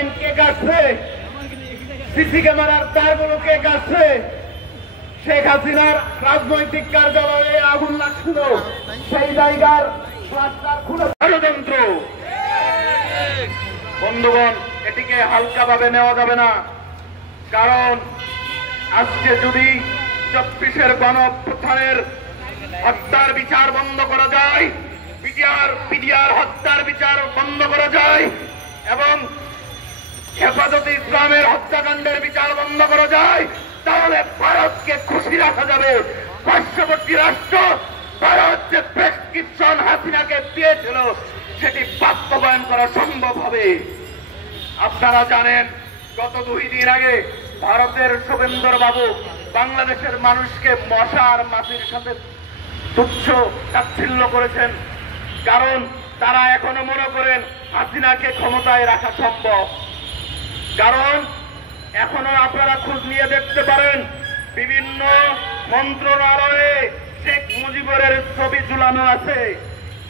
Line কে কাটছে, CC ক্যামেরার তারগুলো কে কাটছে, শেখ হাসিনার রাজনৈতিক কার্যালয়ে আগুন লাগছিল, সেই জায়গার ষড়যন্ত্র। বন্ধুগণ, এটিকে হালকাভাবে নেওয়া যাবে না, কারণ আজকে যদি 24-এর গণঅভ্যুত্থানের হত্যার বিচার বন্ধ করা যায়, পিডিআর হত্যার বিচার বন্ধ করা যায় এবং হেফাজতে ইসলামের হত্যাকাণ্ডের বিচার বন্ধ করা যায়, তাহলে ভারতকে খুশি রাখা যাবে। পার্শ্ববর্তী রাষ্ট্র ভারত যে প্রেসক্রিপশন হাসিনাকে দিয়েছিল সেটি বাস্তবায়ন করা সম্ভব হবে। আপনারা জানেন, গত 2 দিন আগে ভারতের শুভেন্দু বাবু বাংলাদেশের মানুষকে মশা আর মাছির সাথে তুচ্ছ তাচ্ছিল্য করেছেন, কারণ তারা এখনো মনে করেন হাসিনাকে ক্ষমতায় রাখা সম্ভব। কারণ এখনো আপনারা খোঁজ নিয়ে দেখতে পারেন, বিভিন্ন মন্ত্রণালয়ে শেখ মুজিবের ছবি ঝুলানো আছে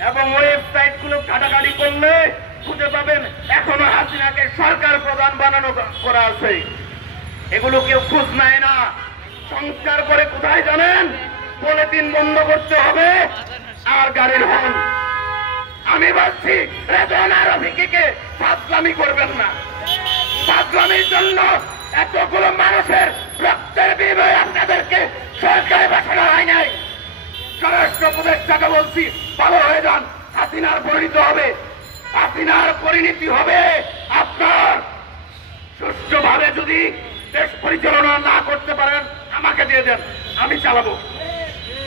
এবং ওয়েবসাইট গুলো ঘাটাঘাটি করলে খুঁজে পাবেন এখনো হাসিনাকে সরকার প্রধান বানানো করা আছে। এগুলো কেউ খোঁজ নেয় না। সংস্কার করে কোথায় জানেন? পলিথিন বন্ধ করতে হবে আর গাড়ির হর্ন। আমি বলছি, রেদওয়ান আর রফিককে ফাজলামি করবেন না। ফাজলামির জন্য এতগুলো মানুষের রক্তের বিনিময়ে আপনাদেরকে সরকারে বসানো হয় নাই। স্বরাষ্ট্র উপদেষ্টাকে বলছি, ভালো হয়ে যান, হাসিনার পরিণতি হবে। হাসিনার পরিণতি হবে আপনার। সুষ্ঠুভাবে যদি দেশ পরিচালনা না করতে পারেন আমাকে দিয়ে দেন, আমি চালাবো।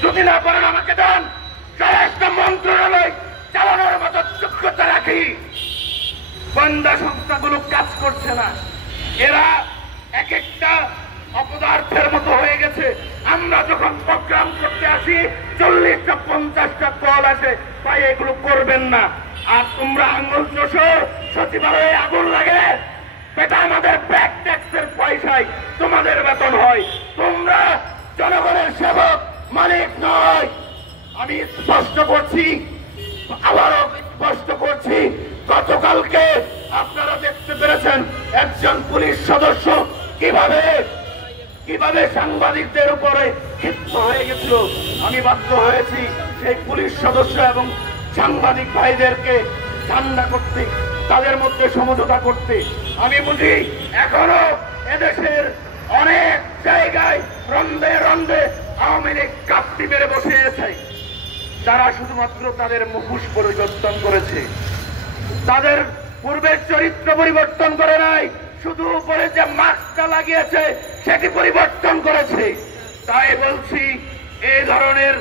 যদি না পারেন আমাকে দেন, স্বরাষ্ট্র মন্ত্রণালয় চালানোর মতো যোগ্যতা রাখি। গোয়েন্দা সংস্থাগুলো কাজ করছে না, এরা এক একটা অপদার্থের মতো হয়ে গেছে। আমরা যখন প্রোগ্রাম করতে আসি 40টা 50টা কল আসে, তাই এগুলো করবেন না। আর তোমরা আঙুল চষো, সচিবালয়ে আগুন লাগে, এটা আমাদের ব্যাক ট্যাক্সের পয়সায় তোমাদের বেতন হয়। তোমরা জনগণের সেবক, মালিক নয়। আমি স্পষ্ট করছি, আবারও স্পষ্ট করছি, গতকালকে আপনারা দেখতে পেরেছেন একজন পুলিশ সদস্য কিভাবে সাংবাদিকদের উপরে ক্ষিপ্ত হয়ে গেছিল। আমি বাধ্য হয়েছি সেই পুলিশ সদস্য এবং সাংবাদিক ভাইদেরকে ঠান্ডা করতে, তাদের মধ্যে সমঝোতা করতে। আমি বুঝি এখনো এদেশের অনেক জায়গায় রন্ধে রন্ধে আওয়ামী লীগ কাপ্তি মেরে বসে আছে, যারা শুধুমাত্র তাদের মুখোশ পরিবর্তন করেছে, তাদের পূর্বের চরিত্র পরিবর্তন করে নাই, শুধু উপরে যে মাস্কটা লাগিয়েছে সেটি পরিবর্তন করেছে। তাই বলছি, এই ধরনের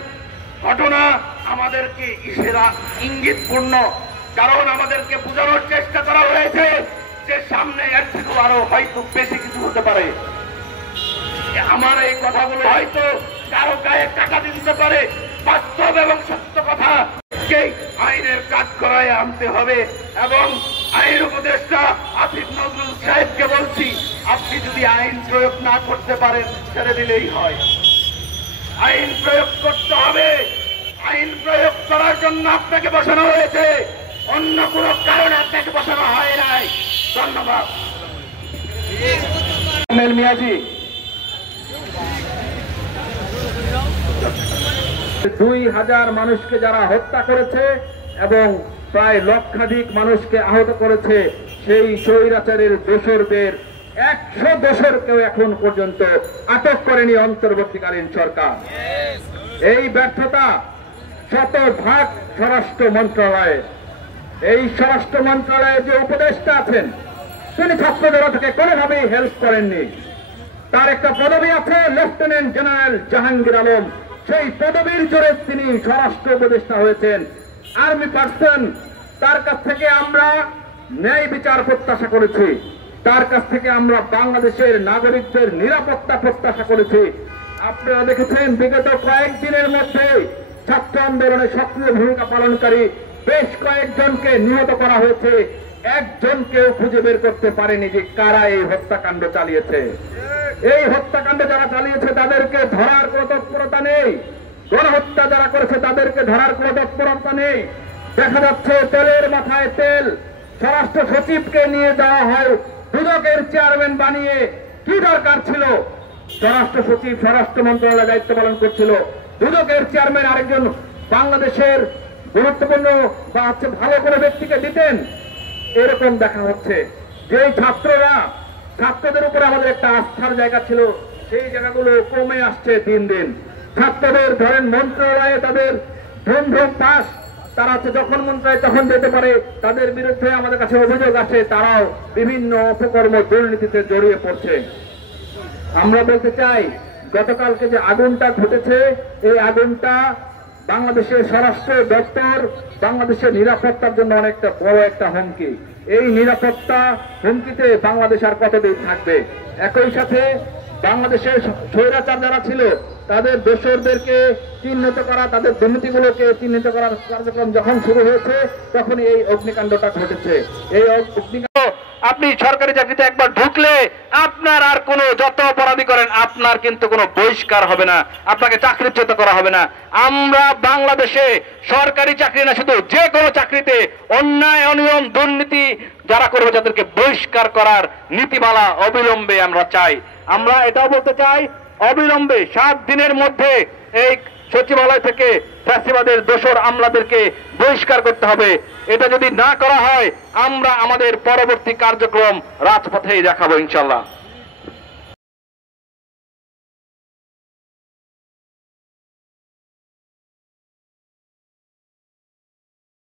ঘটনা আমাদেরকে ইঙ্গিতপূর্ণ, কারণ আমাদেরকে বোঝানোর চেষ্টা করা হয়েছে যে সামনে এর থেকে আরো হয়তো বেশি কিছু হতে পারে। আমার এই কথাগুলো হয়তো কারো গায়ে টাকা দিতে পারে, বাস্তব এবং সত্য কথা আইনের কাজ করায় আনতে হবে। এবং আইন উপদেষ্টা আসিফ নজরুল সাহেবকে বলছি, আপনি যদি আইন প্রয়োগ না করতে পারেন ছেড়ে দিলেই হয়। আইন প্রয়োগ করতে হবে। আইন প্রয়োগ করার জন্য আপনাকে বসানো হয়েছে, অন্য কোন কারণে আপনাকে বসানো হয় নাই। ধন্যবাদ। মিয়াজি, 2000 মানুষকে যারা হত্যা করেছে এবং প্রায় লক্ষাধিক মানুষকে আহত করেছে, সেই স্বৈরাচারের দোসরদের 100 দোসরকেও এখন পর্যন্ত আটক করেনি অন্তর্বর্তীকালীন সরকার। এই ব্যর্থতা শতভাগ স্বরাষ্ট্র মন্ত্রণালয়ে। এই স্বরাষ্ট্র মন্ত্রণালয়ে যে উপদেষ্টা আছেন তিনি ছাত্র জনতাকে কোনোভাবেই হেল্প করেননি। তার একটা পদবি আছে, লেফটেন্যান্ট জেনারেল জাহাঙ্গীর আলম। সেই পদবীর জোরে তিনি স্বরাষ্ট্র উপদেষ্টা হয়েছেন, আর্মি পার্সন। তার কাছ থেকে আমরা ন্যায় বিচার প্রত্যাশা করেছি, তার কাছ থেকে আমরা বাংলাদেশের নাগরিকদের নিরাপত্তা প্রত্যাশা করেছি। আপনারা দেখেছেন বিগত কয়েকদিনের মধ্যে ছাত্র আন্দোলনে সক্রিয় ভূমিকা পালনকারী বেশ কয়েকজনকে নিহত করা হয়েছে। একজনকেও খুঁজে বের করতে পারেনি যে কারা এই হত্যাকাণ্ড চালিয়েছে। এই হত্যাকাণ্ড যারা চালিয়েছে তাদেরকে ধরার কোন তৎপরতা নেই। গণহত্যা যারা করেছে তাদেরকে ধরার কোন তৎপরতা নেই। দেখা যাচ্ছে তেলের মাথায় তেল, স্বরাষ্ট্র সচিবকে নিয়ে যাওয়া হয় দুদকের চেয়ারম্যান বানিয়ে। কি দরকার ছিল? স্বরাষ্ট্র সচিব স্বরাষ্ট্র মন্ত্রণালয়ে দায়িত্ব পালন করছিল, দুদকের চেয়ারম্যান আরেকজন বাংলাদেশের গুরুত্বপূর্ণ বা ভালো কোনো ব্যক্তিকে দিতেন। এরকম দেখা হচ্ছে যে ছাত্রদের উপরে আমাদের একটা আস্থার জায়গা ছিল, সেই জায়গাগুলো কমে আসছে দিন দিন। ছাত্রদের ধরেন মন্ত্রণালয়ে তাদের ধুম পাস, তারা যখন মন চায় তখন যেতে পারে, তাদের বিরুদ্ধে আমাদের কাছে অভিযোগ আসে, তারাও বিভিন্ন অপকর্ম দুর্নীতিতে জড়িয়ে পড়ছে। আমরা বলতে চাই, গতকালকে যে আগুনটা ঘটেছে, এই আগুনটা বাংলাদেশের স্বরাষ্ট্র দপ্তর, বাংলাদেশের নিরাপত্তার জন্য অনেকটা বড় একটা হুমকি। এই নিরাপত্তা হুমকিতে বাংলাদেশ আর কতদিন থাকবে? একই সাথে বাংলাদেশের স্বৈরাচার যারা ছিল তাদের দোসরদেরকে চিহ্নিত করা, তাদের দুর্নীতিগুলোকে চিহ্নিত করার কার্যক্রম যখন শুরু হয়েছে তখন এই অগ্নিকাণ্ডটা ঘটেছে। এই অগ্নিকাণ্ড, আপনি সরকারি চাকরিতে একবার ঢুকলে আপনার আর কোনো যত অপরাধী করেন আপনার কিন্তু কোনো বহিষ্কার হবে না, আপনাকে চাকরিচ্যুত করা হবে না। আমরা বাংলাদেশে সরকারি চাকরি না, শুধু যে কোনো চাকরিতে অন্যায় অনিয়ম দুর্নীতি যারা করবে তাদেরকে বহিষ্কার করার নীতিমালা অবিলম্বে আমরা চাই। আমরা এটাও বলতে চাই, অবিলম্বে 7 দিনের মধ্যে এই সচিবালয় থেকে ফ্যাসিবাদের দোসর আমলাদেরকে বহিষ্কার করতে হবে। এটা যদি না করা হয় আমরা আমাদের পরবর্তী কার্যক্রম রাজপথেই দেখাবো ইনশাআল্লাহ।